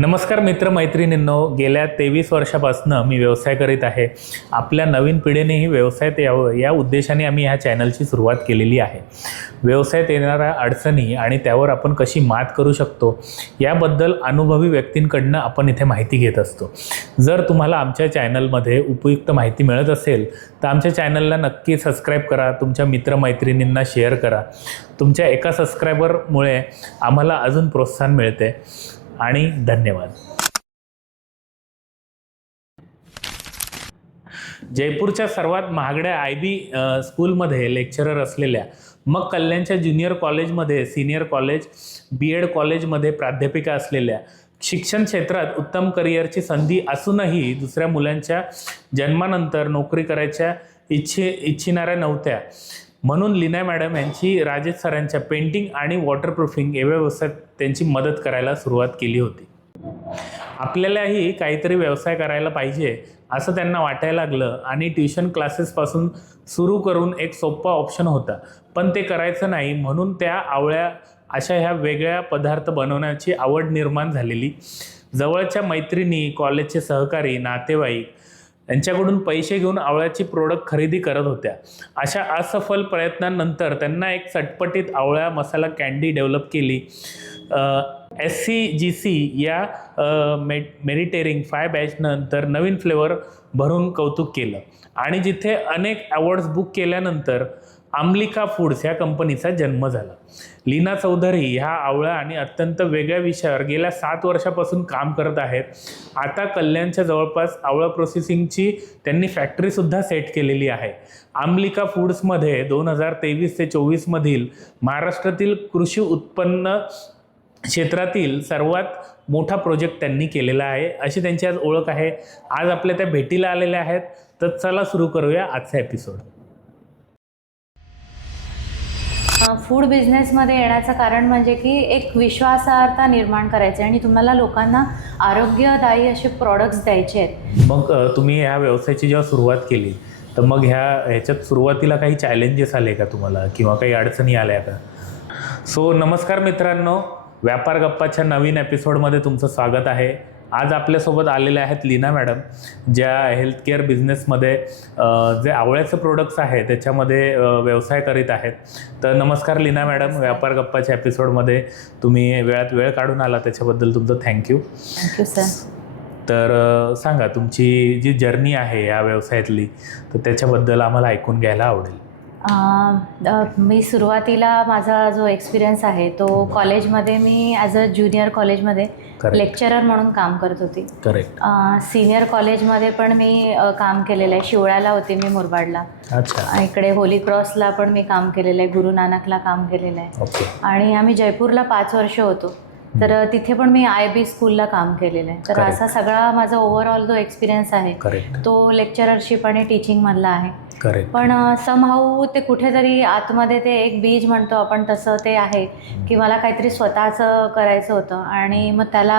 नमस्कार मित्रमैत्रिणींनो, गेल्या 23 वर्षापासून मी व्यवसाय करीत आहे. आपल्या नवीन पिढीनेही व्यवसायात यावं या उद्देशाने आम्ही ह्या चॅनलची सुरुवात केलेली आहे. व्यवसायात येणाऱ्या अडचणी आणि त्यावर आपण कशी मात करू शकतो याबद्दल अनुभवी व्यक्तींकडनं आपण इथे माहिती घेत असतो. जर तुम्हाला आमच्या चॅनलमध्ये उपयुक्त माहिती मिळत असेल तर आमच्या चॅनलला नक्की सबस्क्राईब करा, तुमच्या मित्रमैत्रिणींना शेअर करा. तुमच्या एका सबस्क्रायबरमुळे आम्हाला अजून प्रोत्साहन मिळते आणि धन्यवाद. जयपूरच्या सर्वात महागड्या IB स्कूलमध्ये लेक्चरर असलेल्या, मग कल्याणच्या ज्युनियर कॉलेजमध्ये सिनियर कॉलेज, BEd कॉलेजमध्ये प्राध्यापिका असलेल्या, शिक्षण क्षेत्रात उत्तम करिअरची संधी असूनही दुसऱ्या मुलांच्या जन्मानंतर नोकरी करायच्या इच्छिणाऱ्या नव्हत्या, म्हणून लीना मॅडम यांची राजेश सरांच्या पेंटिंग आणि वॉटरप्रूफिंग या व्यवसायात त्यांची मदत करायला सुरुवात केली होती. आपल्यालाही काहीतरी व्यवसाय करायला पाहिजे असं त्यांना वाटायला लागलं आणि ट्युशन क्लासेसपासून सुरू करून एक सोपा ऑप्शन होता, पण ते करायचं नाही म्हणून त्या आवळ्या अशा ह्या वेगळ्या पदार्थ बनवण्याची आवड निर्माण झालेली. जवळच्या मैत्रिणी, कॉलेजचे सहकारी, नातेवाईक यांच्याकडून पैसे घेऊन आवळ्याची प्रोडक्ट खरेदी करत होत्या. अशा असफल प्रयत्नांनंतर त्यांना एक चटपटीत आवळा मसाला कँडी डेव्हलप केली. SCGC या मेडिटेरिंग 5 बॅचनंतर नवीन फ्लेवर भरून कौतुक केलं आणि जिथे अनेक अवॉर्ड्स बुक केल्यानंतर आमलिका फूड्स ह्या कंपनीचा जन्म झाला. लीना चौधरी ह्या आवळा आणि अत्यंत वेगळ्या विषयावर गेल्या 7 वर्षापासून काम करत आहेत. आता कल्याणच्या जवळपास आवळा प्रोसेसिंगची त्यांनी फॅक्टरीसुद्धा सेट केलेली आहे. आमलिका फूड्समध्ये 2023 ते 24 मधील महाराष्ट्रातील कृषी उत्पन्न क्षेत्रातील सर्वात मोठा प्रोजेक्ट त्यांनी केलेला आहे, अशी त्यांची आज ओळख आहे. आज आपल्या त्या भेटीला आलेल्या आहेत, तर चला सुरू करूया आजचा एपिसोड. फूड बिझनेसमध्ये येण्याचं कारण म्हणजे की एक विश्वासार्हता निर्माण करायची आणि तुम्हाला लोकांना आरोग्यदायी असे प्रॉडक्ट्स द्यायचे आहेत. मग तुम्ही ह्या व्यवसायाची जेव्हा सुरुवात केली तर मग ह्याच्यात सुरुवातीला काही चॅलेंजेस आले का तुम्हाला, किंवा काही अडचणी आल्या का? सो नमस्कार मित्रांनो, व्यापार गप्पाच्या नवीन एपिसोडमध्ये तुमचं स्वागत आहे. आज आपल्यासोबत आलेले आहेत लीना मॅडम, ज्या हेल्थकेअर बिझनेसमध्ये जे आवळ्याचं प्रोडक्ट्स आहे त्याच्यामध्ये व्यवसाय करीत आहेत. तर नमस्कार लीना मॅडम, व्यापार गप्पाच्या एपिसोडमध्ये तुम्ही वेळात वेळ काढून आला त्याच्याबद्दल तुमचं थँक्यू. Thank you sir. तर सांगा, तुमची जी जर्नी आहे या व्यवसायातली, तर त्याच्याबद्दल आम्हाला ऐकून घ्यायला आवडेल. मी सुरुवातीला माझा जो एक्सपिरियन्स आहे तो कॉलेजमध्ये मी ॲज अ ज्युनियर कॉलेजमध्ये लेक्चरर म्हणून काम करत होती. करेक्ट. सिनियर कॉलेजमध्ये पण मी काम केलेलं आहे. शिवळ्याला होते मी, मुरबाडला. अच्छा. इकडे होली क्रॉसला पण मी काम केलेलं आहे, गुरु नानकला काम केलेलं आहे. ओके. आणि आम्ही जयपूरला 5 वर्ष होतो, तर तिथे पण मी IB स्कूलला काम केलेलं आहे. तर असा सगळा माझा ओव्हरऑल जो एक्सपिरियन्स आहे तो लेक्चररशिप आणि टीचिंगमधला आहे. पण समहाऊ ते कुठेतरी आतमध्ये ते एक बीज म्हणतो आपण तसं ते आहे की मला काहीतरी स्वतःचं करायचं होतं. आणि मग त्याला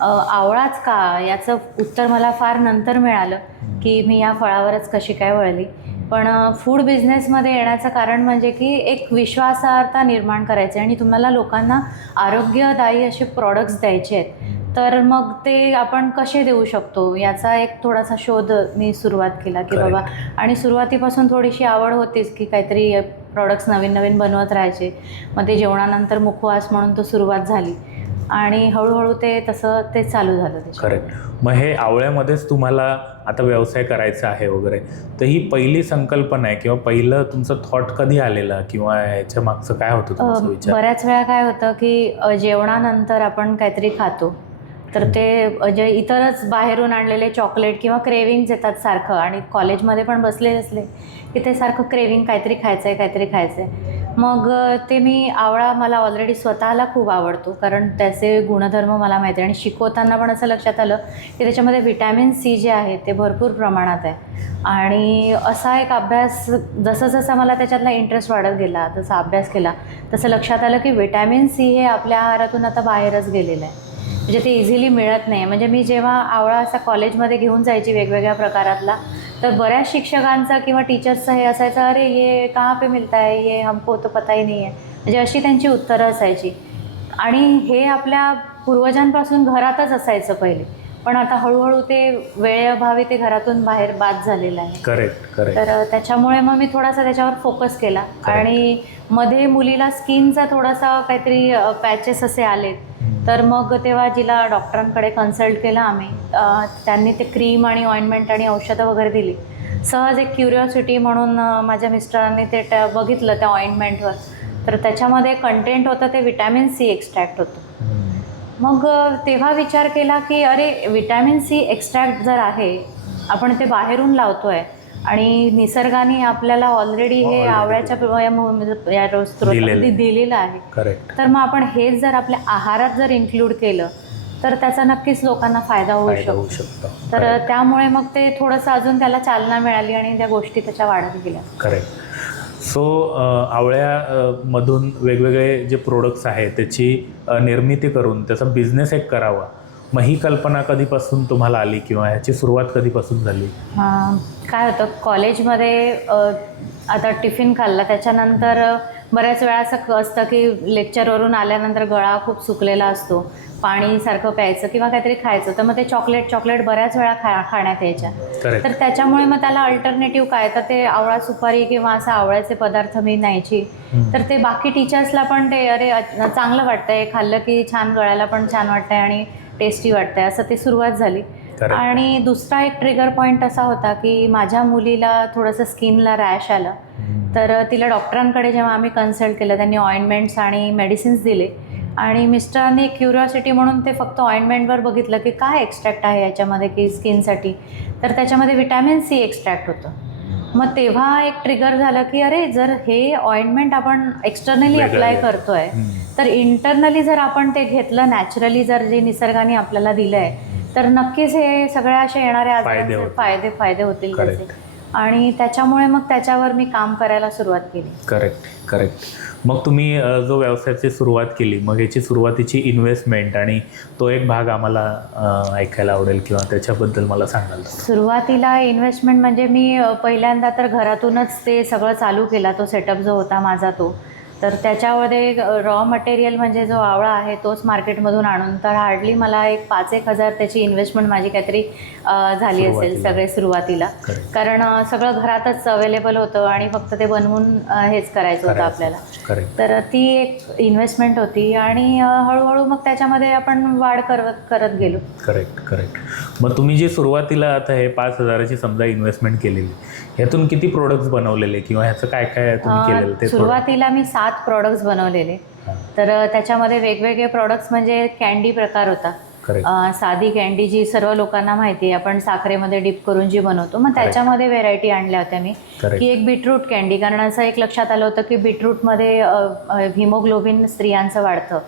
आवळाच का याचं उत्तर मला फार नंतर मिळालं की मी या फळावरच कशी काय वळली. पण फूड बिझनेसमध्ये येण्याचं कारण म्हणजे की एक विश्वासार्हता निर्माण करायची आणि तुम्हाला लोकांना आरोग्यदायी असे प्रॉडक्ट्स द्यायचे आहेत. तर मग ते आपण कसे देऊ शकतो याचा एक थोडासा शोध मी सुरुवात केला की बाबा. आणि सुरुवातीपासून थोडीशी आवड होतीच की काहीतरी प्रॉडक्ट्स नवीन नवीन बनवत राहायचे. मग ते जेवणानंतर मुखवास म्हणून तो सुरुवात झाली आणि हळूहळू ते तसं ते चालू झालं. करेक्ट. मग हे आवळ्यामध्येच तुम्हाला आता व्यवसाय करायचा आहे वगैरे, तर ही पहिली संकल्पना आहे किंवा पहिलं तुमचं थॉट कधी आलेलं, किंवा ह्याच्या मागचं काय होतं तुमचं विचार? बऱ्याच वेळा काय होतं की जेवणानंतर आपण काहीतरी खातो तर ते जे इतरच बाहेरून आणलेले चॉकलेट किंवा क्रेविंग्स येतात सारखं, आणि कॉलेजमध्ये पण बसले असले की ते सारखं क्रेविंग काहीतरी खायचं आहे काहीतरी खायचं आहे. मग ते मी आवळा मला ऑलरेडी स्वतःला खूप आवडतो कारण त्याचे गुणधर्म मला माहिती आहे. आणि शिकवताना पण असं लक्षात आलं की त्याच्यामध्ये व्हिटॅमिन C जे आहे ते भरपूर प्रमाणात आहे. आणि असा एक अभ्यास जसं जसं मला त्याच्यातला इंटरेस्ट वाढत गेला, तसा अभ्यास केला, तसं लक्षात आलं की व्हिटॅमिन C हे आपल्या आहारातून आता बाहेरच गेलेलं आहे. म्हणजे ते इझिली मिळत नाही. म्हणजे मी जेव्हा आवळा असा कॉलेजमध्ये घेऊन जायची वेगवेगळ्या प्रकारातला, तर बऱ्याच शिक्षकांचा किंवा टीचर्सचं हे असायचं, अरे ये कहाँ पे मिलता है, ये हमको तो पता ही नहीं है, म्हणजे अशी त्यांची उत्तरं असायची. आणि हे आपल्या पूर्वजांपासून घरातच असायचं पहिले, पण आता हळूहळू ते वेळेअभावी ते घरातून बाहेर बाद झालेलं आहे. करेक्ट. तर त्याच्यामुळे मग मी थोडासा त्याच्यावर फोकस केला. आणि मध्ये मुलीला स्किनचा थोडासा काहीतरी पॅचेस असे आलेत, तर मग तेव्हा जिला डॉक्टरांकडे कन्सल्ट केलं आम्ही. त्यांनी ते क्रीम आणि ऑइंटमेंट आणि औषधं वगैरे दिली. सहज एक क्युरिओसिटी म्हणून माझ्या मिस्टरांनी ते बघितलं त्या ऑइंटमेंटवर, तर त्याच्यामध्ये कंटेंट होतं ते विटॅमिन सी एक्स्ट्रॅक्ट होतं. मग तेव्हा विचार केला की अरे, विटॅमिन सी एक्स्ट्रॅक्ट जर आहे, आपण ते बाहेरून लावतो आहे आणि निसर्गाने आपल्याला ऑलरेडी हे आवळ्याच्या स्त्रोतामध्ये दिलेलं आहे. तर मग आपण हेच जर आपल्या आहारात जर इन्क्लूड केलं तर त्याचा नक्कीच लोकांना फायदा होऊ शकतो. तर त्यामुळे मग ते थोडंसं अजून त्याला चालना मिळाली आणि त्या गोष्टी त्याच्या वाढत गेल्या. करेक्ट. सो आवळ्यामधून वेगवेगळे जे प्रोडक्ट्स आहेत त्याची निर्मिती करून त्याचा बिझनेस एक करावा, मग ही कल्पना कधीपासून तुम्हाला आली किंवा ह्याची सुरुवात कधीपासून झाली? काय होतं, कॉलेजमध्ये आता टिफिन खाल्ला त्याच्यानंतर बऱ्याच वेळा असं असतं की लेक्चरवरून आल्यानंतर गळा खूप सुकलेला असतो, पाणी सारखं प्यायचं किंवा काहीतरी खायचं, तर मग ते चॉकलेट बऱ्याच वेळा खाण्यात यायच्या. तर त्याच्यामुळे मग त्याला अल्टरनेटिव्ह काय, तर ते आवळा सुपारी किंवा असं आवळ्याचे पदार्थ मी न्यायची. तर ते बाकी टीचर्सला पण ते अरे चांगलं वाटतंय, खाल्लं की छान, गळ्याला पण छान वाटतंय आणि टेस्टी वाटतंय, असं ते सुरुवात झाली. आणि दुसरा एक ट्रिगर पॉईंट असा होता की माझ्या मुलीला थोडंसं स्किनला रॅश आलं. तर तिला डॉक्टरांकडे जेव्हा आम्ही कन्सल्ट केलं, त्यांनी ऑइंटमेंट्स आणि मेडिसिन्स दिले आणि मिस्टरांनी क्युरिओसिटी म्हणून ते फक्त ऑइंटमेंटवर बघितलं की काय एक्स्ट्रॅक्ट आहे याच्यामध्ये की स्किनसाठी, तर त्याच्यामध्ये विटॅमिन सी एक्स्ट्रॅक्ट होतं. मग तेव्हा एक ट्रिगर झालं की अरे, जर हे ऑइंटमेंट आपण एक्सटर्नली अप्लाय करतोय तर इंटरनली जर आपण ते घेतलं नॅचरली, जर जे निसर्गाने आपल्याला दिलं आहे, तर नक्कीच हे सगळ्या अशा येणाऱ्या फायदे होतील त्याचे. आणि त्याच्यामुळे मग त्याच्यावर मी काम करायला सुरुवात केली. करेक्ट. मग तुम्ही जो व्यवसायाची सुरुवात केली, मग याची सुरुवातीची इन्व्हेस्टमेंट आणि तो एक भाग आम्हाला ऐकायला आवडेल किंवा त्याच्याबद्दल मला सांगाल? सुरुवातीला इन्व्हेस्टमेंट म्हणजे मी पहिल्यांदा तर घरातूनच ते सगळं चालू केला, तो सेटअप जो होता माझा तो. तर त्याच्यामध्ये रॉ मटेरियल म्हणजे जो आवळा आहे तोच मार्केटमधून आणून, तर हार्डली मला एक 5-1 हजार त्याची इन्व्हेस्टमेंट माझी काहीतरी झाली असेल सगळे सुरुवातीला. कारण सगळं घरातच अवेलेबल होतं आणि फक्त ते बनवून हेच करायचं होतं आपल्याला. तर ती एक इन्व्हेस्टमेंट होती आणि हळूहळू मग त्याच्यामध्ये आपण वाढ करत गेलो. करेक्ट. मग तुम्ही जी सुरुवातीला आता हे 5,000ची समजा इन्व्हेस्टमेंट केलेली, ह्यातून किती प्रोडक्ट्स बनवलेले किंवा ह्याचं काय तुम्ही केलेलं ते? सुरुवातीला मी 7 प्रोडक्ट्स बनवलेले. तर त्याच्यामध्ये वेगवेगळे प्रोडक्ट्स म्हणजे कॅन्डी प्रकार होता. साधी कॅन्डी जी सर्व लोकांना माहिती आहे, आपण साखरेमध्ये डिप करून जी बनवतो, मग त्याच्यामध्ये व्हेरायटी आणल्या होत्या मी. की एक बीटरूट कॅन्डी, कारण असं एक लक्षात आलं होतं की बीटरूटमध्ये हिमोग्लोबिन स्त्रियांचं वाढतं.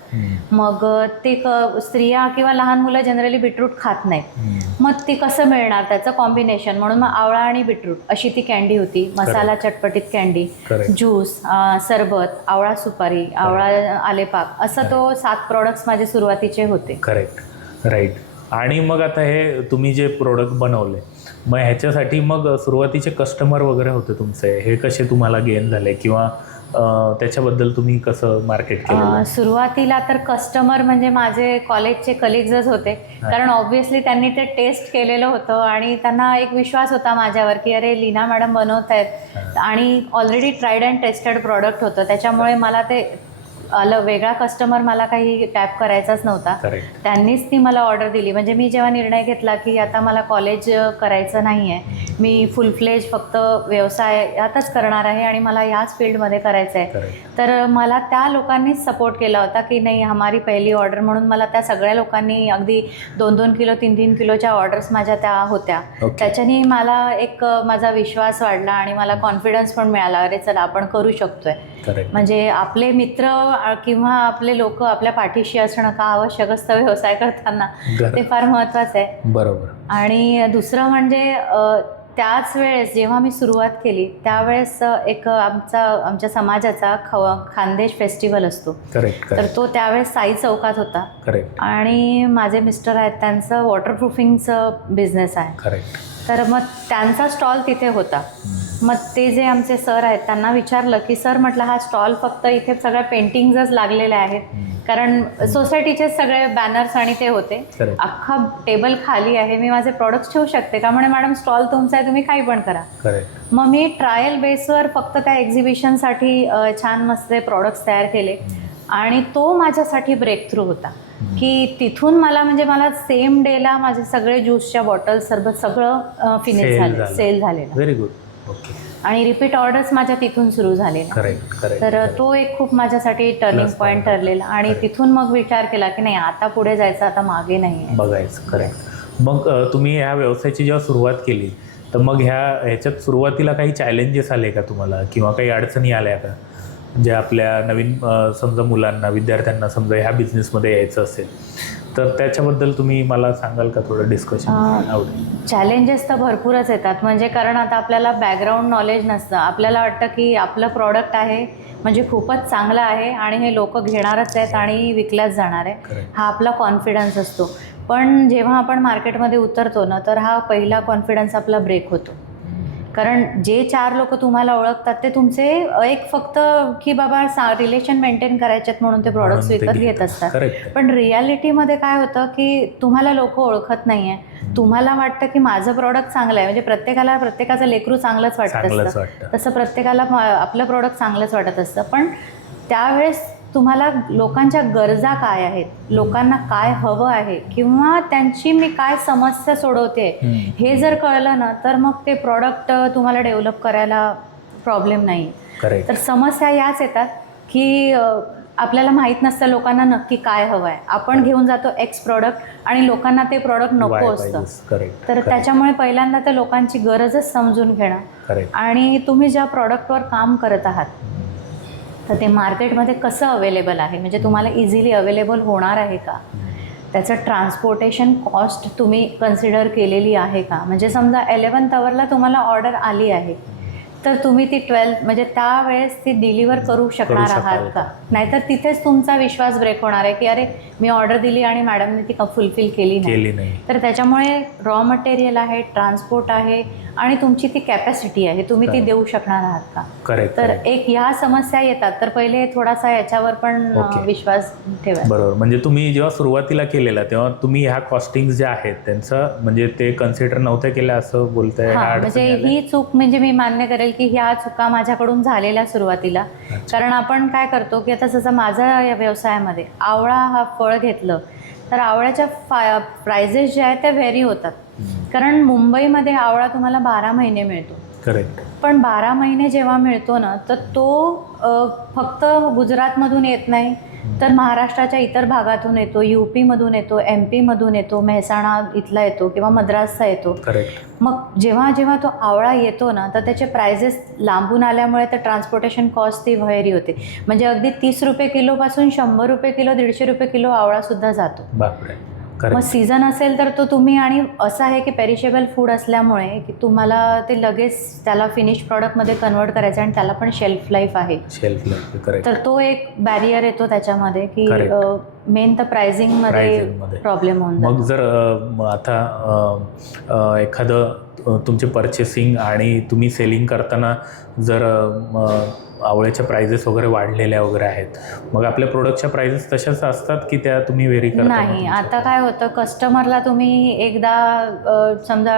मग ते स्त्रिया किंवा लहान मुलं जनरली बीटरूट खात नाहीत, मग ती कसं मिळणार त्याचं कॉम्बिनेशन, म्हणून मग आवळा आणि बीटरूट अशी ती कॅन्डी होती. मसाला चटपटीत कॅन्डी, ज्यूस, सरबत, आवळा सुपारी, आवळा आलेपाक, असं तो 7 प्रोडक्ट्स माझे सुरुवातीचे होते. राईट. आणि मग आता हे तुम्ही जे प्रोडक्ट बनवले, मग ह्याच्यासाठी मग सुरुवातीचे कस्टमर वगैरे होते तुमचे, हे कसे तुम्हाला गेन झाले किंवा त्याच्याबद्दल तुम्ही कसं मार्केट केलं? सुरुवातीला तर कस्टमर म्हणजे माझे कॉलेजचे कलिग्सच होते, कारण ऑब्व्हियसली त्यांनी ते टेस्ट केलेलं होतं आणि त्यांना एक विश्वास होता माझ्यावर की अरे, लीना मॅडम बनवत आहेत आणि already tried and tested product होतं. त्याच्यामुळे मला ते वेगळा कस्टमर मला काही टॅप करायचाच नव्हता. त्यांनीच ती मला ऑर्डर दिली. म्हणजे मी जेव्हा निर्णय घेतला की आता मला कॉलेज करायचं नाही आहे, मी फुल फ्लेज फक्त व्यवसायातच करणार आहे आणि मला ह्याच फील्डमध्ये करायचं आहे, तर मला त्या लोकांनीच सपोर्ट केला होता की नाही, हमारी पहिली ऑर्डर म्हणून मला त्या सगळ्या लोकांनी अगदी 2-2 किलो 3-3 किलोच्या ऑर्डर्स माझ्या त्या होत्या. त्याच्याने मला एक माझा विश्वास वाढला आणि मला कॉन्फिडन्स पण मिळाला, अरे चला आपण करू शकतोय. म्हणजे आपले मित्र किंवा आपले लोक आपल्या पाठीशी असणं का आवश्यक असतं व्यवसाय करताना, ते फार महत्त्वाचं आहे. बरोबर. आणि दुसरं म्हणजे त्याच वेळेस जेव्हा मी सुरुवात केली त्यावेळेस एक आमच्या समाजाचा खानदेश फेस्टिवल असतो, तर तो त्यावेळेस साई चौकात होता. आणि माझे मिस्टर आहेत, त्यांचं वॉटरप्रूफिंगचं बिझनेस आहे, तर मग त्यांचा स्टॉल तिथे होता. मग ते जे आमचे सर आहेत त्यांना विचारलं की सर, म्हटलं हा स्टॉल फक्त इथे सगळ्या पेंटिंग्सच लागलेल्या आहेत, कारण सोसायटीचे सगळे बॅनर्स आणि ते होते. Correct. अख्खा टेबल खाली आहे, मी माझे प्रॉडक्ट्स ठेवू शकते का? म्हणे मॅडम स्टॉल तुमचा आहे, तुम्ही काही पण करा. करेक्ट. मग मी ट्रायल बेसवर फक्त त्या एक्झिबिशनसाठी छान मस्त प्रॉडक्ट्स तयार केले आणि तो माझ्यासाठी ब्रेक थ्रू होता की तिथून मला सेम डेला माझे सगळे ज्यूसच्या बॉटल सरबत सगळं फिनिश झालं, सेल झालेलं. Very good. ओके. आणि रिपीट ऑर्डर्स माझ्या तिथून सुरू झाले. करेक्ट. तर तो एक खूप माझ्यासाठी टर्निंग पॉईंट ठरलेला आणि तिथून मग विचार केला की नाही, आता पुढे जायचं, आता मागे नाही बघायचं. करेक्ट. मग तुम्ही ह्या व्यवसायाची जेव्हा सुरुवात केली तर मग ह्याच्यात सुरुवातीला काही चॅलेंजेस आले का तुम्हाला, किंवा काही अडचणी आल्या का, जे आपल्या नवीन समजा मुलांना, विद्यार्थ्यांना समजा ह्या बिझनेसमध्ये यायचं असेल तर त्याच्याबद्दल तुम्ही मला सांगाल का थोडं डिस्कशन? आवडेल. चॅलेंजेस तर भरपूरच येतात, म्हणजे कारण आता आपल्याला बॅकग्राऊंड नॉलेज नसतं. आपल्याला वाटतं की आपलं प्रॉडक्ट आहे म्हणजे खूपच चांगलं आहे आणि हे लोक घेणारच आहेत आणि विकल्याच जाणार आहे, हा आपला कॉन्फिडन्स असतो. पण जेव्हा आपण मार्केटमध्ये उतरतो ना, तर हा पहिला कॉन्फिडन्स आपला ब्रेक होतो. कारण जे 4 लोक तुम्हाला ओळखतात ते तुमचे एक फक्त की बाबा रिलेशन मेंटेन करायचेत म्हणून ते प्रॉडक्ट्स विकत घेत असतात. पण रियालिटीमध्ये काय होतं की तुम्हाला लोक ओळखत नाही आहे, तुम्हाला वाटतं की माझं प्रॉडक्ट चांगलं आहे, म्हणजे प्रत्येकाचं लेकरू चांगलंच वाटत असतं, तसं प्रत्येकाला आपलं प्रॉडक्ट चांगलंच वाटत असतं. पण त्यावेळेस तुम्हाला लोकांच्या गरजा काय आहेत, लोकांना काय हवं आहे, किंवा त्यांची मी काय समस्या सोडवते हे जर कळलं ना, तर मग ते प्रॉडक्ट तुम्हाला डेव्हलप करायला प्रॉब्लेम नाही. तर समस्या याच येतात की आपल्याला माहीत नसतं लोकांना नक्की काय हवं आहे. आपण घेऊन जातो एक्स प्रॉडक्ट आणि लोकांना ते प्रॉडक्ट नको असतं. तर त्याच्यामुळे पहिल्यांदा तर लोकांची गरजच समजून घेणं, आणि तुम्ही ज्या प्रॉडक्टवर काम करत आहात तर ते मार्केटमध्ये कसं अवेलेबल आहे, म्हणजे तुम्हाला इझिली अवेलेबल होणार आहे का, त्याचं ट्रान्सपोर्टेशन कॉस्ट तुम्ही कन्सिडर केलेली आहे का. म्हणजे समजा 11th आवरला तुम्हाला ऑर्डर आली आहे तर तुम्ही ती 12th म्हणजे त्यावेळेस ती डिलिव्हर करू शकणार आहात का. नाहीतर तिथेच तुमचा विश्वास ब्रेक होणार आहे की अरे मी ऑर्डर दिली आणि मॅडमने ती फुलफिल केली नाही. तर त्याच्यामुळे रॉ मटेरियल आहे, ट्रान्सपोर्ट आहे आणि तुमची ती कॅपॅसिटी आहे, तुम्ही ती देऊ शकणार आहात का. तर एक ह्या समस्या येतात, तर पहिले थोडासा याच्यावर पण विश्वास ठेवा. बरोबर. म्हणजे तुम्ही जेव्हा सुरुवातीला केलेला तेव्हा तुम्ही ह्या कॉस्टिंग ज्या आहेत त्यांचं म्हणजे ते कन्सिडर नव्हतं केलं असं बोलताय? म्हणजे ही चूक म्हणजे मी मान्य करेल की ह्या चुका माझ्याकडून झालेल्या सुरुवातीला. कारण आपण काय करतो की आता जसं माझा या व्यवसायामध्ये आवळा हा फळ घेतलं तर आवळ्याच्या प्राइजेस ज्या आहेत त्या व्हेरी होतात. कारण मुंबईमध्ये आवळा तुम्हाला 12 महिने मिळतो. करेक्ट. पण 12 महिने जेव्हा मिळतो ना, तर तो फक्त गुजरातमधून येत नाही, तर महाराष्ट्राच्या इतर भागातून येतो, UP-मधून येतो, MP-मधून येतो, मेहसाणा इथला येतो किंवा मद्रासचा येतो. मग जेव्हा जेव्हा तो आवळा येतो ना, तर त्याचे प्राइजेस लांबून आल्यामुळे तर ट्रान्सपोर्टेशन कॉस्ट ती व्हेरी होते. म्हणजे अगदी 30 रुपये किलोपासून 100 रुपये किलो, 150 रुपये किलो आवळासुद्धा जातो. बापरे. मग सीझन असेल तर तो तुम्ही, आणि असं आहे की पेरिशेबल फूड असल्यामुळे की तुम्हाला ते लगेच त्याला फिनिश प्रॉडक्टमध्ये कन्वर्ट करायचं आणि त्याला पण शेल्फ लाईफ आहे. तर तो एक बॅरियर येतो त्याच्यामध्ये की मेन तर प्राइसिंगमध्ये प्रॉब्लेम होऊन जातो. मग जर आता एखादं तुमचे पर्चेसिंग आणि तुम्ही सेलिंग करताना जर आवळ्याच्या प्राइजेस वगैरे वाढलेल्या वगैरे आहेत, मग आपल्या प्रोडक्टच्या प्राइजेस तशाच असतात की त्या तुम्ही व्हेरी करता? नाही, आता काय होतं, कस्टमरला तुम्ही एकदा समजा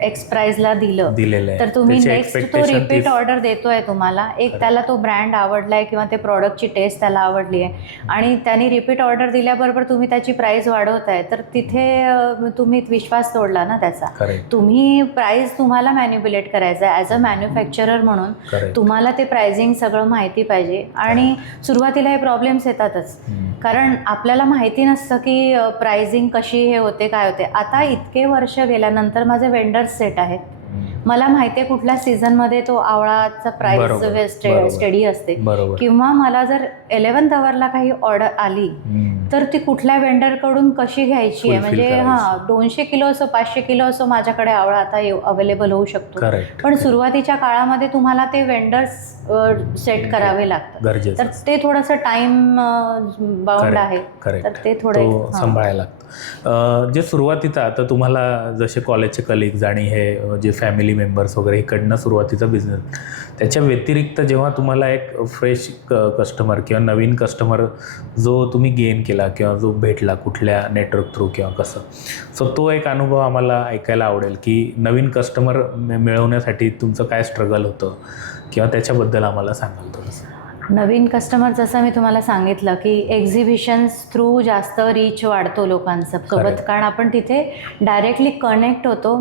एक्स प्राइसला दिलेलं तर तुम्ही नेक्स्ट तो रिपीट ऑर्डर देतोय तुम्हाला, एक त्याला तो ब्रँड आवडलाय किंवा ते प्रॉडक्टची टेस्ट त्याला आवडली आहे आणि त्यांनी रिपीट ऑर्डर दिल्याबरोबर तुम्ही त्याची प्राइस वाढवताय, तर तिथे तुम्ही विश्वास तोडला ना त्याचा. तुम्ही प्राइस तुम्हाला मॅन्युप्युलेट करायचं आहे ॲज अ मॅन्युफॅक्चरर म्हणून. तुम्हाला ते प्राइसिंग सगळं माहिती पाहिजे आणि सुरुवातीला हे प्रॉब्लेम्स येतातच, कारण आपल्याला माहिती नसतं की प्राइसिंग कशी हे होते काय होते. आता इतके वर्ष गेल्यानंतर माझे वेंडर्स सेट आहेत, मला माहिती आहे कुठल्या सीझनमध्ये तो आवळाचा प्राइस स्टडी असते, किंवा मला जर 11th आवरला काही ऑर्डर आली तर ती कुठल्या वेंडरकडून कशी घ्यायची आहे, म्हणजे 200 किलो असो 500 किलो असो माझ्याकडे आवळा आता अवेलेबल होऊ शकतो. पण सुरुवातीच्या काळामध्ये तुम्हाला ते वेंडर्स सेट करावे लागतात, तर ते थोडंसं टाइम बाउंड आहे, तर ते थोडं सांभाळायला लागतं. जे सुरुवातीचा आता तुम्हाला जसे कॉलेजचे कलिग्स आणि हे जे फॅमिली मेंबर्स वगैरे इकडनं सुरुवातीचा बिझनेस, त्याच्या व्यतिरिक्त जेव्हा तुम्हाला एक फ्रेश कस्टमर किंवा नवीन कस्टमर जो तुम्ही गेन केला किंवा जो भेटला कुठल्या नेटवर्क थ्रू किंवा कसं, सो तो एक अनुभव आम्हाला ऐकायला आवडेल की नवीन कस्टमर मिळवण्यासाठी तुमचं काय स्ट्रगल होतं किंवा त्याच्याबद्दल आम्हाला सांगाल थोडंसं. नवीन कस्टमर जसं मी तुम्हाला सांगितलं की एक्झिबिशन्स थ्रू जास्त रीच वाढतो लोकांचं सोबत, कारण आपण तिथे डायरेक्टली कनेक्ट होतो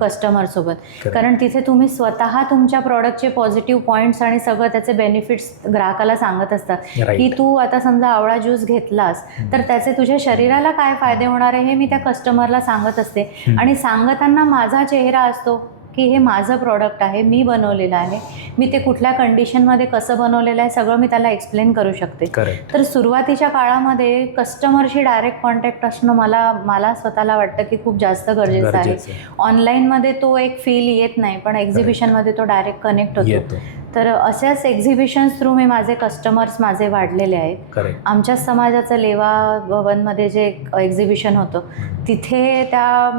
कस्टमरसोबत, कारण तिथे तुम्ही स्वतः तुमच्या प्रॉडक्टचे पॉझिटिव्ह पॉईंट्स आणि सगळं त्याचे बेनिफिट्स ग्राहकाला सांगत असतात की तू आता समजा आवळा ज्यूस घेतलास तर त्याचे तुझ्या शरीराला काय फायदे होणार आहे हे मी त्या कस्टमरला सांगत असते. आणि सांगताना माझा चेहरा असतो की हे माझं प्रॉडक्ट आहे, मी बनवलेलं आहे, मी ते कुठल्या कंडिशनमध्ये कसं बनवलेलं आहे सगळं मी त्याला एक्सप्लेन करू शकते. तर सुरुवातीच्या काळामध्ये कस्टमरशी डायरेक्ट कॉन्टॅक्ट असणं मला स्वतःला वाटतं की खूप जास्त गरजेचं आहे. ऑनलाईनमध्ये तो एक फील येत नाही, पण एक्झिबिशनमध्ये तो डायरेक्ट कनेक्ट होतो. तर अशाच एक्झिबिशन्स थ्रू मी माझे कस्टमर्स वाढलेले आहेत. आमच्याच समाजाचं लेवा भवनमध्ये जे एक्झिबिशन होतं तिथे त्या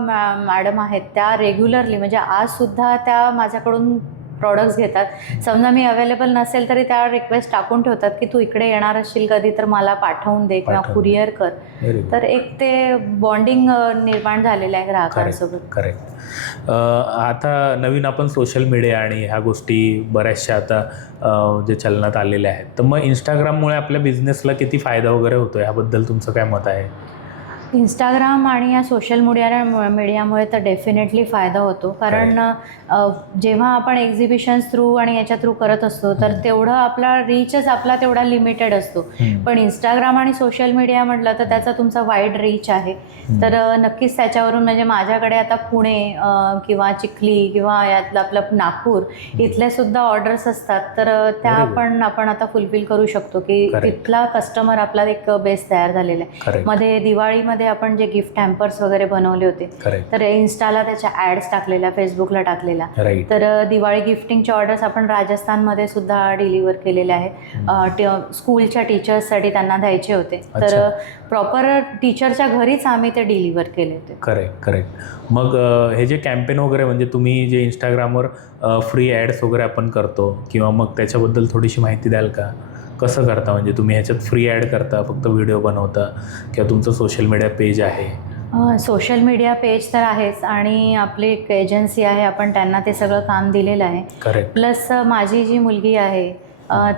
मॅडम आहेत, त्या रेग्युलरली म्हणजे आजसुद्धा त्या माझ्याकडून प्रॉडक्ट्स घेतात. समजा मी अवेलेबल नसेल तरी त्या रिक्वेस्ट टाकून ठेवतात की तू इकडे येणार असशील कधी तर मला पाठवून दे किंवा कुरिअर कर. तर एक ते बॉन्डिंग निर्माण झालेलं आहे ग्राहकांसोबत. करेक्ट. आता नवीन आपण सोशल मीडिया आणि ह्या गोष्टी बऱ्याचशा आता जे चलनात आलेल्या आहेत, तर मग इंस्टाग्राममुळे आपल्या बिझनेसला किती फायदा वगैरे होतो याबद्दल तुमचं काय मत आहे? इंस्टाग्राम आणि या सोशल मीडियामुळे तर डेफिनेटली फायदा होतो, कारण जेव्हा आपण एक्झिबिशन्स थ्रू आणि याच्या थ्रू करत असतो तर तेवढं आपला रीचच आपला तेवढा लिमिटेड असतो. पण इंस्टाग्राम आणि सोशल मीडिया म्हटलं तर त्याचा तुमचा वाईड रीच आहे. तर नक्कीच त्याच्यावरून म्हणजे माझ्याकडे आता पुणे किंवा चिखली किंवा यातलं आपलं नागपूर इथले सुद्धा ऑर्डर्स असतात, तर त्या पण आपण आता फुलफिल करू शकतो की तिथला कस्टमर आपला एक बेस तयार झालेला आहे. मध्ये दिवाळीमध्ये आपण जे गिफ्ट हॅम्पर्स वगैरे बनवले होते तर इन्स्टाला त्याच्या ॲड्स टाकलेल्या, फेसबुकला टाकलेल्या. तर दिवाळी गिफ्टिंगच्या ऑर्डर्स आपण राजस्थानमध्ये सुद्धा डिलिव्हर केलेल्या आहेत. स्कूलच्या टीचर्ससाठी त्यांना द्यायचे होते, तर प्रॉपर टीचरच्या घरीच आम्ही ते डिलिव्हर केले होते. करेक्ट. मग हे जे कॅम्पेन वगैरे म्हणजे तुम्ही जे इंस्टाग्रामवर फ्री ॲड्स वगैरे आपण करतो किंवा मग त्याच्याबद्दल थोडीशी माहिती द्याल का? कसं करता, म्हणजे तुम्ही ह्याच्यात फ्री ॲड करता, फक्त व्हिडिओ बनवता किंवा तुमचं सोशल मीडिया पेज आहे? सोशल मीडिया पेज तर आहेच आणि आपली एक एजन्सी आहे, आपण त्यांना ते सगळं काम दिलेलं आहे. प्लस माझी जी मुलगी आहे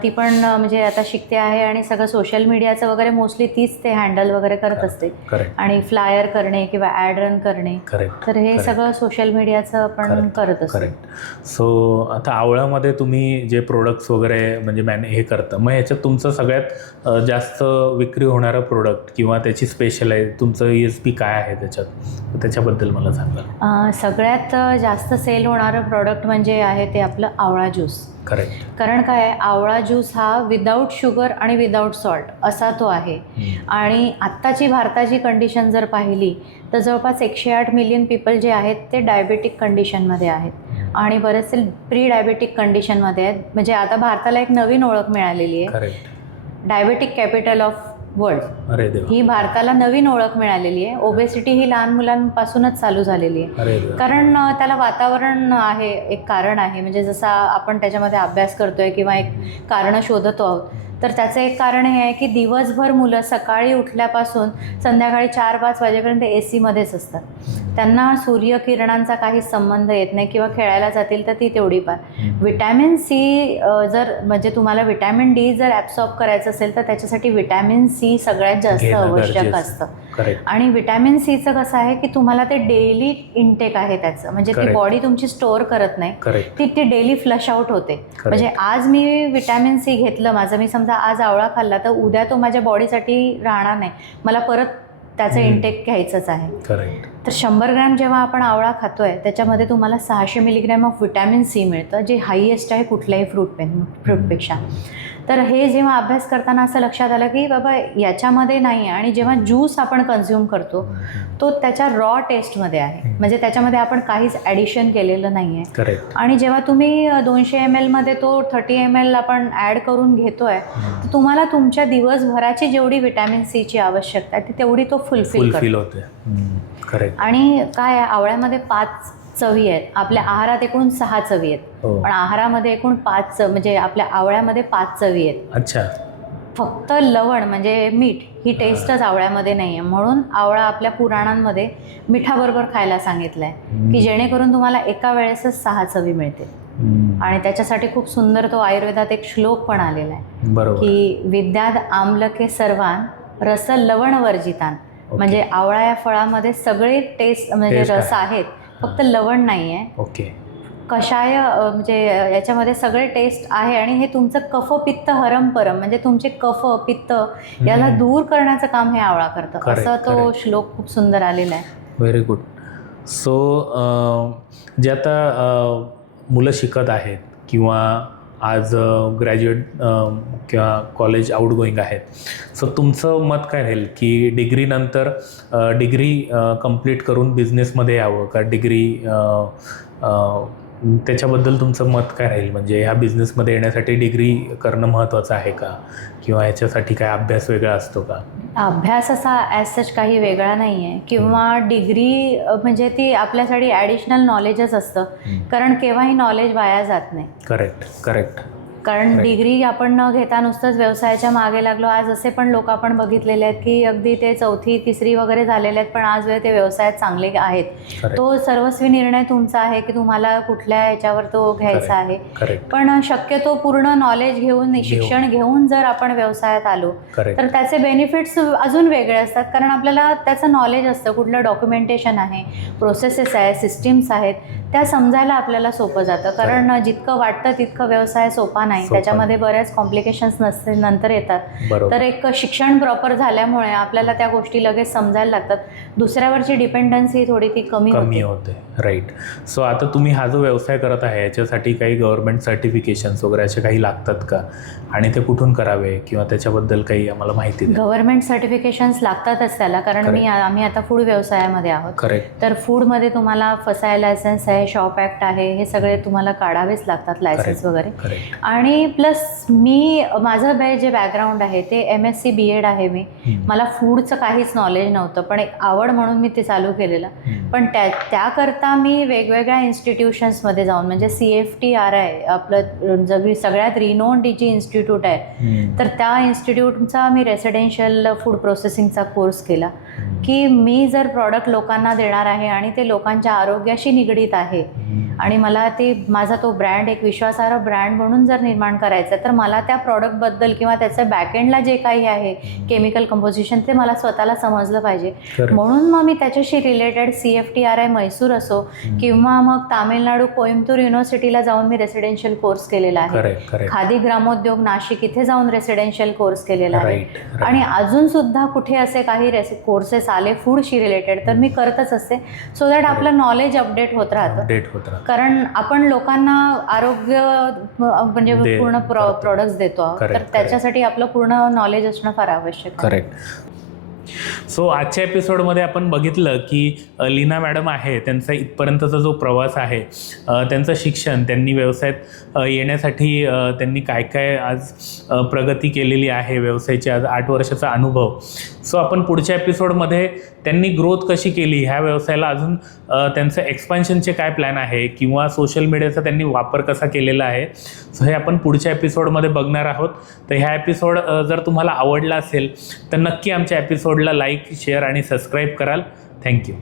ती पण म्हणजे आता शिकते आहे आणि सगळं सोशल मीडियाचं वगैरे मोस्टली तीच ते हँडल वगैरे करत असते. आणि फ्लायर करणे किंवा ॲड रन करणे, तर हे सगळं सोशल मीडियाचं आपण करत असतो. सो आता आवळामध्ये तुम्ही जे प्रोडक्ट्स वगैरे म्हणजे हे करतं, मग ह्याच्यात तुमचं सगळ्यात जास्त विक्री होणारं प्रोडक्ट किंवा त्याची तुमचं ESP काय आहे त्याच्याबद्दल मला सांगा. सगळ्यात जास्त सेल होणारं प्रोडक्ट म्हणजे आहे ते आपलं आवळा ज्यूस. कारण काय, आवळा ज्यूस हा विदाऊट शुगर आणि विदाऊट सॉल्ट असा तो आहे. आणि आत्ताची भारताची कंडिशन जर पाहिली तर जवळपास 108 मिलियन पीपल जे आहेत ते डायबेटिक कंडिशनमध्ये आहेत आणि बरेचसे प्री डायबेटिक कंडिशनमध्ये आहेत. म्हणजे आता भारताला एक नवीन ओळख मिळालेली आहे, डायबेटिक कॅपिटल ऑफ वर्ल्ड. ही भारताला नवीन ओळख मिळालेली आहे. ओबेसिटी ही लहान मुलांपासूनच चालू झालेली आहे, कारण त्याला वातावरण आहे, एक कारण आहे. म्हणजे जसा आपण त्याच्यामध्ये अभ्यास करतोय किंवा एक कारणं शोधतो आहोत, तर त्याचं एक कारण हे आहे की दिवसभर मुलं सकाळी उठल्यापासून संध्याकाळी 4-5 वाजेपर्यंत AC मध्येच असतात. त्यांना सूर्यकिरणांचा काही संबंध येत नाही किंवा खेळायला जातील तर ती तेवढी पार. विटॅमिन सी जर म्हणजे तुम्हाला विटॅमिन D जर ॲब्सॉर्ब करायचं असेल तर त्याच्यासाठी विटॅमिन C सगळ्यात जास्त आवश्यक असतं. आणि विटॅमिन Cचं कसं आहे की तुम्हाला ते डेली इनटेक आहे त्याचं, म्हणजे ती बॉडी तुमची स्टोअर करत नाही, ती डेली फ्लश आउट होते. म्हणजे आज मी विटॅमिन C घेतलं माझं, मी समजा आज आवळा खाल्ला तर उद्या तो माझ्या बॉडीसाठी राहणार नाही, मला परत त्याचं इनटेक घ्यायचंच आहे. तर 100 ग्रॅम जेव्हा आपण आवळा खातोय त्याच्यामध्ये तुम्हाला 600 मिलीग्रॅम ऑफ विटॅमिन C मिळतं, जे हायेस्ट आहे कुठल्याही फ्रूटपेक्षा. तर हे जेव्हा अभ्यास करताना असं लक्षात आलं की बाबा याच्यामध्ये नाही आहे. आणि जेव्हा ज्यूस आपण कन्झ्युम करतो तो त्याच्या रॉ टेस्टमध्ये आहे, म्हणजे त्याच्यामध्ये आपण काहीच ॲडिशन केलेलं नाही आहे. करेक्ट. आणि जेव्हा तुम्ही 200 ml मध्ये तो 30 ml आपण ॲड करून घेतोय तर तुम्हाला तुमच्या दिवसभराची जेवढी व्हिटॅमिन सीची आवश्यकता आहे ती तेवढी तो फुलफिल होते. करेक्ट. आणि काय आहे, आवळ्यामध्ये 5 चवी आहेत. आपल्या आहारात एकूण 6 चवी आहेत, पण आहारामध्ये एकूण 5 म्हणजे आपल्या आवळ्यामध्ये 5 चवी आहेत. अच्छा. फक्त लवण म्हणजे मीठ ही टेस्टच आवळ्यामध्ये नाही आहे. म्हणून आवळा आपल्या पुराणांमध्ये मिठाबरोबर खायला सांगितलं आहे की जेणेकरून तुम्हाला एका वेळेसच 6 चवी मिळतील. आणि त्याच्यासाठी खूप सुंदर तो आयुर्वेदात एक श्लोक पण आलेला आहे, बरोबर, की विद्याद आम्लके सर्वान रस लवण वर्जितान. म्हणजे आवळा या फळामध्ये सगळे टेस्ट म्हणजे रस आहेत, फक्त लवण नाही आहे. ओके. कषाय म्हणजे याच्यामध्ये सगळे टेस्ट आहे. आणि हे तुमचं कफ पित्त हरम परम म्हणजे तुमचे कफ पित्त याला दूर करण्याचं काम हे आवळा करतं. असं तो श्लोक खूप सुंदर आलेला आहे. Very good. सो जे आता मुलं शिकत आहेत किंवा आज ग्रॅज्युएट किंवा कॉलेज आउटगोईंग आहेत, सो तुमचं मत काय राहील की डिग्रीनंतर डिग्री कंप्लीट करून बिझनेसमध्ये यावं का, डिग्री त्याच्याबद्दल तुमचं मत काय राहील? म्हणजे ह्या बिझनेसमध्ये येण्यासाठी डिग्री करणं महत्त्वाचं आहे का, किंवा ह्याच्यासाठी काय अभ्यास वेगळा असतो का? अभ्यास असा ॲज सच काही वेगळा नाही आहे, किंवा डिग्री म्हणजे ती आपल्यासाठी ॲडिशनल नॉलेजच असतं, कारण केव्हाही नॉलेज वाया जात नाही. करेक्ट. कारण डिग्री आपण न घेता नुसतंच व्यवसायाच्या मागे लागलो. आज असे पण लोक आपण बघितलेले आहेत की अगदी ते 4थी 3री वगैरे झालेले आहेत, पण आज ते व्यवसायात चांगले आहेत. तो सर्वस्वी निर्णय तुमचा आहे की तुम्हाला कुठल्या ह्याच्यावर तो घ्यायचा आहे. पण शक्यतो पूर्ण नॉलेज घेऊन, शिक्षण घेऊन जर आपण व्यवसायात आलो तर त्याचे बेनिफिट्स अजून वेगळे असतात, कारण आपल्याला त्याचं नॉलेज असतं, कुठलं डॉक्युमेंटेशन आहे, प्रोसेसेस आहे, सिस्टीम्स आहेत, त्या समजायला आपल्याला सोपं जातं. कारण जितकं वाटतं तितकं व्यवसाय सोपा नाही, त्याच्यामध्ये बऱ्याच कॉम्प्लिकेशन्स नंतर येतात. तर एक शिक्षण प्रॉपर झाल्यामुळे आपल्याला त्या गोष्टी लगेच समजायला लागतात. दुसऱ्यावरची डिपेंडन्सी थोडी ती कमी होते. राईट. सो आता तुम्ही हा जो व्यवसाय करत आहे याच्यासाठी काही गव्हर्नमेंट सर्टिफिकेशन्स वगैरे असे काही लागतात का, आणि ते कुठून करावे, किंवा त्याच्याबद्दल काही आम्हाला माहिती द्या. गव्हर्नमेंट सर्टिफिकेशन्स लागतातच त्याला, कारण आम्ही आता फूड व्यवसायामध्ये आहोत. करेक्ट. तर फूडमध्ये तुम्हाला फसाय लायसन्स आहे, शॉप ॲक्ट आहे, हे सगळे तुम्हाला काढावेच लागतात, लायसन्स वगैरे. आणि प्लस माझं जे बॅकग्राऊंड आहे ते MSc BEd आहे. मला फूडचं काहीच नॉलेज नव्हतं, पण एक आवड म्हणून मी ते चालू केलेलं. पण त्याकरता मी वेगवेगळ्या इन्स्टिट्यूशन्समध्ये जाऊन, म्हणजे CFTRI आपलं सगळ्यात रिनोन्ड जी इन्स्टिट्यूट आहे, तर त्या इन्स्टिट्यूटचा मी रेसिडेन्शियल फूड प्रोसेसिंगचा कोर्स केला, की मी जर प्रॉडक्ट लोकांना देणार आहे आणि ते लोकांच्या आरोग्याशी निगडीत आहे आणि मला ते माझा तो ब्रँड एक विश्वासार्ह ब्रँड म्हणून जर निर्माण करायचं आहे, तर मला त्या प्रॉडक्टबद्दल किंवा त्याचं बॅकएंडला जे काही आहे केमिकल कंपोजिशन ते मला स्वतःला समजलं पाहिजे. म्हणून मग मी त्याच्याशी रिलेटेड CFTRI मैसूर असो किंवा मग तामिळनाडू कोइंबतूर युनिव्हर्सिटीला जाऊन मी रेसिडेन्शियल कोर्स केलेला आहे. खादी ग्रामोद्योग नाशिक इथे जाऊन रेसिडेन्शियल कोर्स केलेला आहे. आणि अजून सुद्धा कुठे असे काही कोर्सेस आले फूडशी रिलेटेड तर मी करतच असते, सो दॅट आपलं नॉलेज अपडेट होत राहतं. कारण आपण लोकांना आरोग्य म्हणजे पूर्ण प्रॉडक्ट्स देतो आहोत, तर त्याच्यासाठी आपलं पूर्ण नॉलेज असणं फार आवश्यक आहे. करेक्ट. सो आजच्या एपिसोडमध्ये आपण बघितलं की लीना मॅडम आहे, त्यांचा इथपर्यंतचा जो प्रवास आहे, त्यांचं शिक्षण, त्यांनी व्यवसायात येण्यासाठी त्यांनी काय काय आज प्रगती केलेली आहे, व्यवसायाची आज 8 वर्षाचा अनुभव. सो आपण पुढच्या एपिसोडमध्ये त्यांनी ग्रोथ कशी केली, ह्या व्यवसायाला अजून त्यांचं एक्सपान्शनचे काय प्लॅन आहे, किंवा सोशल मीडियाचा त्यांनी वापर कसा केलेला आहे, सो हे आपण पुढच्या एपिसोडमध्ये बघणार आहोत. तर ह्या एपिसोड जर तुम्हाला आवडला असेल तर नक्की आमच्या एपिसोडला लाईक, शेअर आणि सबस्क्राईब कराल. थँक्यू.